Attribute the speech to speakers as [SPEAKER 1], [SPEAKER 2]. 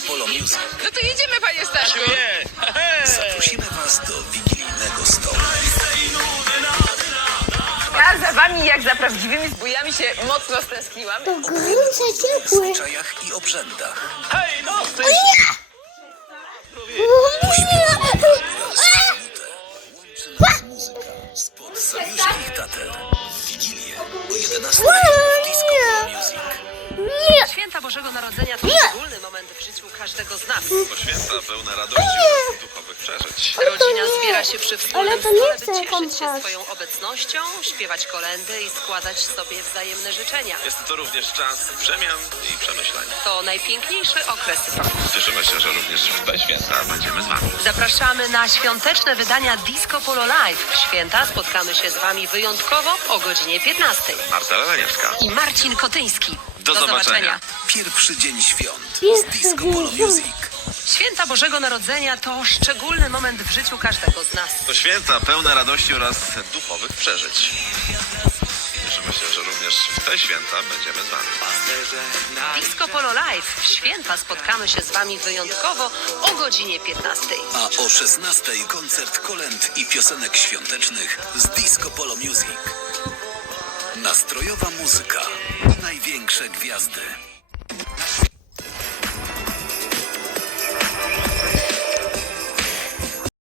[SPEAKER 1] Polo Music.
[SPEAKER 2] No to jedziemy, panie Stasiu.
[SPEAKER 1] Zaprosimy was do wigilijnego stołu.
[SPEAKER 2] Ja za wami jak za prawdziwymi zbójami się mocno stęskniłam.
[SPEAKER 1] Gorące, ciepłe. W zwyczajach i obrzędach.
[SPEAKER 3] Hej, no! Ty...
[SPEAKER 1] Łączy nas muzyka spod Zajuszkich Tater. Wigilię o 11 w Disco Polo Music.
[SPEAKER 4] Święta Bożego Narodzenia to szczególny moment w życiu każdego z nas.
[SPEAKER 5] To święta pełne radości oraz duchowych przeżyć.
[SPEAKER 4] Rodzina zbiera się przy wspólnym
[SPEAKER 6] Ale to nie
[SPEAKER 4] stole, by
[SPEAKER 6] chcę
[SPEAKER 4] cieszyć się
[SPEAKER 6] kąpać.
[SPEAKER 4] swoją obecnością, śpiewać kolędy i składać sobie wzajemne życzenia.
[SPEAKER 5] Jest to również czas przemian i przemyśleń.
[SPEAKER 4] To najpiękniejszy okres roku.
[SPEAKER 5] Cieszymy się, że również w te święta będziemy z wami.
[SPEAKER 4] Zapraszamy na świąteczne wydania Disco Polo Live. W święta spotkamy się z wami wyjątkowo o godzinie 15.
[SPEAKER 5] Marcela Leniewska.
[SPEAKER 4] I Marcin Kotyński.
[SPEAKER 5] Do zobaczenia.
[SPEAKER 1] Pierwszy dzień świąt z
[SPEAKER 6] Pierwszy
[SPEAKER 1] Disco
[SPEAKER 6] dzień
[SPEAKER 1] Polo
[SPEAKER 6] świąt.
[SPEAKER 1] Music.
[SPEAKER 4] Święta Bożego Narodzenia to szczególny moment w życiu każdego z nas.
[SPEAKER 5] To święta pełne radości oraz duchowych przeżyć. Cieszymy się, że również w te święta będziemy z wami.
[SPEAKER 4] Disco Polo Live. W święta spotkamy się z wami wyjątkowo o godzinie 15.
[SPEAKER 1] A o 16 koncert kolęd i piosenek świątecznych z Disco Polo Music. Nastrojowa muzyka i największe gwiazdy.